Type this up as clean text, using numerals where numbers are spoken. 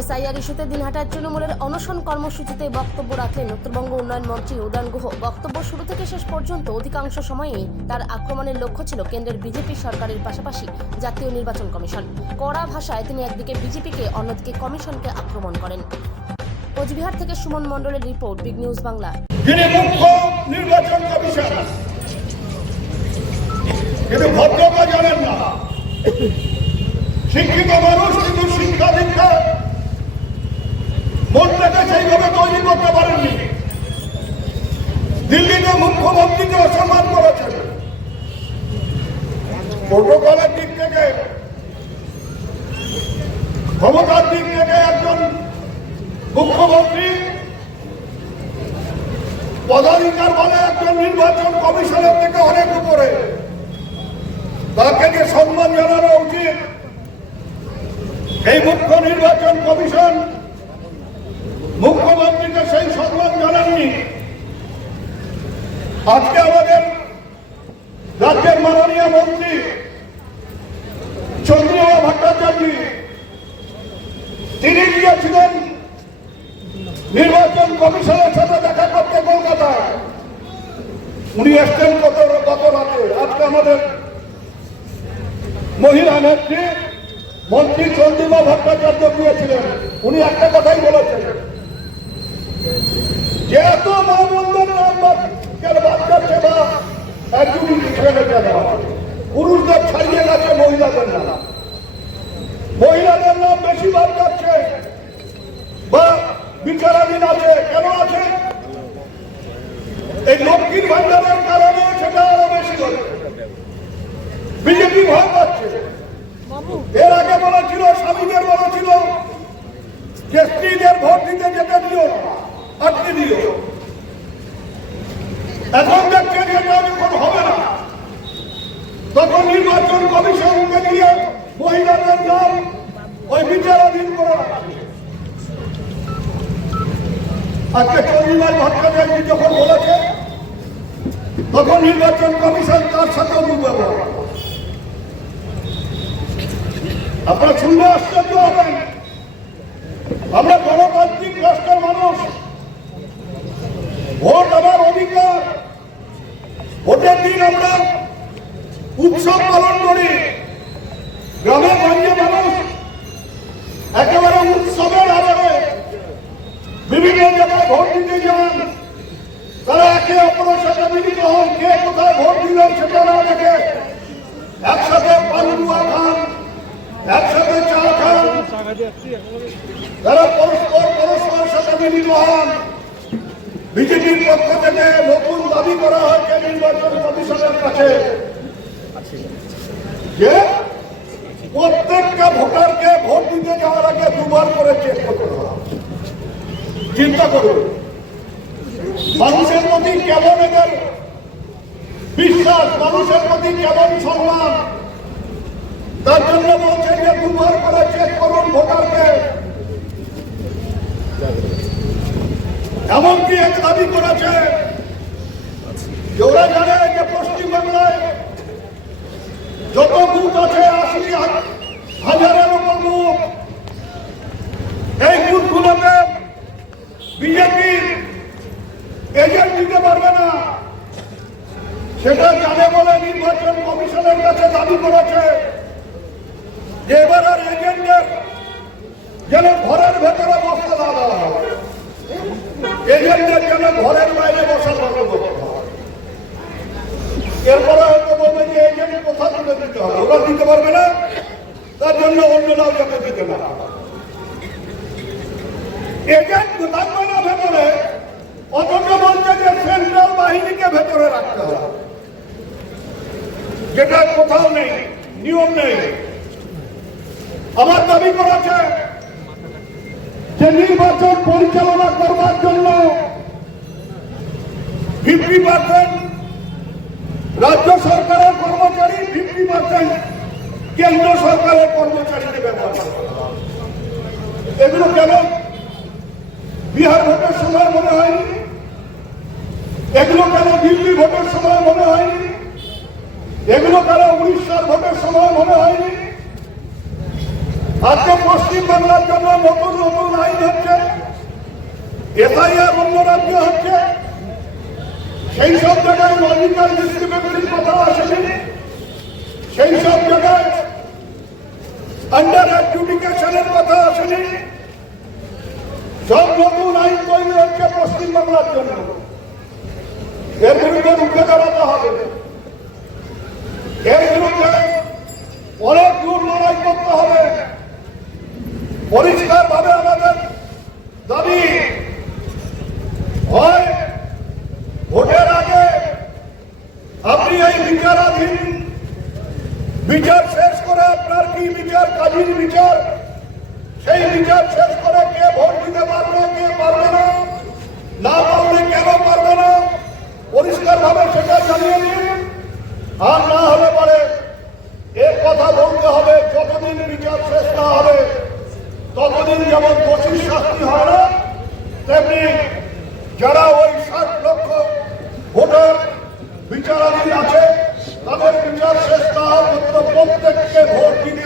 SIR ইস্যুতে দিনহাটার তৃণমূলের অনশন কর্মসূচিতে বক্তব্য রাখলেন উত্তরবঙ্গ উন্নয়ন মন্ত্রী উদয়ন গুহ। বক্তব্য শুরু থেকে শেষ পর্যন্ত অধিকাংশ সময়ই তার আক্রমণের লক্ষ্য ছিল কেন্দ্রের বিজেপি সরকারের পাশাপাশি জাতীয় নির্বাচন কমিশন। কড়া ভাষায় তিনি একদিকে বিজেপিকে অন্যদিকে কমিশনকে আক্রমণ করেন। কোচবিহার থেকে সুমন মণ্ডলের রিপোর্ট, বিগ নিউজ বাংলা। তিনি মুখ্য নির্বাচন কমিশন, কিন্তু ভদ্রতা জানেন না। শিক্ষিত মানুষ কিন্তু শিক্ষা দীক্ষা মনটাকে সেইভাবে তৈরি করতে পারেননি। দিল্লিতে মুখ্যমন্ত্রীকে অসম্মান করেছেন। প্রোটোকলের দিক থেকে, ক্ষমতার দিক থেকে একজন মুখ্যমন্ত্রী পদাধিকার বলে একজন নির্বাচন কমিশনের থেকে অনেক উপরে। তাকে যে সম্মান জানানো উচিত। এই মুখ্য নির্বাচন কমিশন মুখ্যমন্ত্রীকে সেই সম্মান জানাননি। আজকে আমাদের রাজ্যের মাননীয় মন্ত্রী চন্দ্রিমা ভট্টাচার্য তিনি গিয়েছিলেন নির্বাচন কমিশনের সাথে দেখা করতে কলকাতায়। উনি এসছেন গত রাতে। আজকে আমাদের মহিলা নেত্রী মন্ত্রী চন্দ্রিমা ভট্টাচার্য গিয়েছিলেন। উনি একটা কথাই বলেছেন, যে এত মা বন্ধুর নাম বাদ যাচ্ছে বা একজনই ছেড়ে দেওয়া, পুরুষদের ছাড়িয়ে গেছে মহিলাদের নাম। মহিলাদের নাম বেশি বাদ যাচ্ছে বা বিচারাধীন আছে। কেন আছে? এই লক্ষ্মীর ভান্ডারের কারণে সেটা আরো বেশি হচ্ছে। বিজেপি ভয় পাচ্ছে। এর আগে বলেছিল, স্বামীদের বলেছিল যে স্ত্রীদের ভোট দিতে যেতে দিও, আটকে দিও। এখন দেখছে যে এটা যখন হবে না, তখন নির্বাচন কমিশনকে দিয়ে মহিলাদের নাম ওই বিচারাধীন করে রাখছে। আজকে চন্দ্রিমা ভট্টাচার্য যখন বলেছে, তখন নির্বাচন কমিশন তার সাথে দুর্ব্যবহার। আপনারা শুনলে আশ্চর্য হবেন। আমরা গণতান্ত্রিক রাষ্ট্রের মানুষ, ভোট আমার অধিকার। ভোটের দিন আমরা উৎসব পালন করি। গ্রামে গঞ্জে মানুষ একেবারে উৎসবের আবহে বিভিন্ন জায়গায় ভোট দিতে যান। তারা একে অপরের সাথে মিলিত হন। কে কোথায় ভোট দিলেন সেটা না দেখে একসাথে পালুয়া খান, একসাথে চা খান। তারা পরস্পরের সাথে মিলিত হন। বিজেপির পক্ষ থেকে নতুন দাবি করা হয়েছে নির্বাচন কমিশনের কাছে যে প্রত্যেকটা ভোটারকে ভোট দিতে যাওয়ার আগে দুবার করে চেক করতে হবে। চিন্তা করুন, মানুষের প্রতি কেমন এদের বিশ্বাস, মানুষের প্রতি কেমন সম্মান। তার জন্য বলছে যে দুবার করে চেক করুন ভোটারকে। এমনকি এক দাবি করেছে যে ওরা জানে যে পশ্চিমবাংলায় যত বুথ আছে ৮০,০০০-এর উপর বুথ, এই বুথগুলোতে বিজেপির এজেন্ট দিতে পারবে না। সেটা জানে বলে নির্বাচন কমিশনের কাছে দাবি করেছে যে এবার আর এজেন্টের যেন ঘরের ভেতরে বসতে না দেওয়া হয়, এজেন্টের যেন ঘরের বাইরে বসার বন্ধ করতে হয়। এরপরে হয়তো বলবে যে এজেন্ট কোথা তুলে দিতে হবে, ওরা দিতে পারবে না, তার জন্য অন্যরাও যাতে দিতে না। এজেন্ট থাকবে না ভেতরে, অথচ বলছে যে সেন্ট্রাল বাহিনীকে ভেতরে রাখতে হবে, যেটা কোথাও নেই, নিয়ম নেই। আমার দাবি করেছে যে নির্বাচন পরিচালনা করবার জন্য 50% রাজ্য সরকারের কর্মচারী, 50% কেন্দ্র সরকারের কর্মচারীকে ব্যবহার করা। এগুলো কেন বিহার ভোটের সময় মনে হয়নি? এগুলো কেন দিল্লি ভোটের সময় মনে হয়নি? এগুলো কেন উড়িষ্যার ভোটের সময় মনে হয়নি? আজকে পশ্চিমবাংলার জন্য নতুন নতুন এসআইআর অন্য রাজ্যে হচ্ছে, সেই সব জায়গায় লজিক্যাল ডিস্ট্রিবিউশনের কথা আসেনি, সেই সব জায়গায় আন্ডার অ্যাডজুডিকেশনের কথা আসেনি। সব নতুন আইন তৈরি হচ্ছে পশ্চিমবাংলার জন্য। এর বিরুদ্ধে রুখে দাঁড়াতে হবে, এর বিরুদ্ধে অনেক দূর লড়াই করতে হবে। পরিষ্কার ভাবে আমাদের দাবি, হয় ভোটের আগে আপনি এই বিচারাধীন বিচার শেষ করে, আপনার কি বিচার, কাজীর বিচার, সেই বিচার শেষ করে কে ভোট দিতে পারবে, কে পারবে না, না পারলে কেন পারবে না, পরিষ্কার ভাবে সেটা জানিয়ে দিন। আর না হলে পরে এর কথা বলতে হবে, যতদিন বিচার শেষ না হবে ততদিন যেমন দোষীর শাস্তি হয় না, তেমনি যারা ওই 60 লক্ষ ভোটার বিচারাধীন আছে তাদের বিচার শেষ না হওয়া পর্যন্ত প্রত্যেককে ভোট দিতে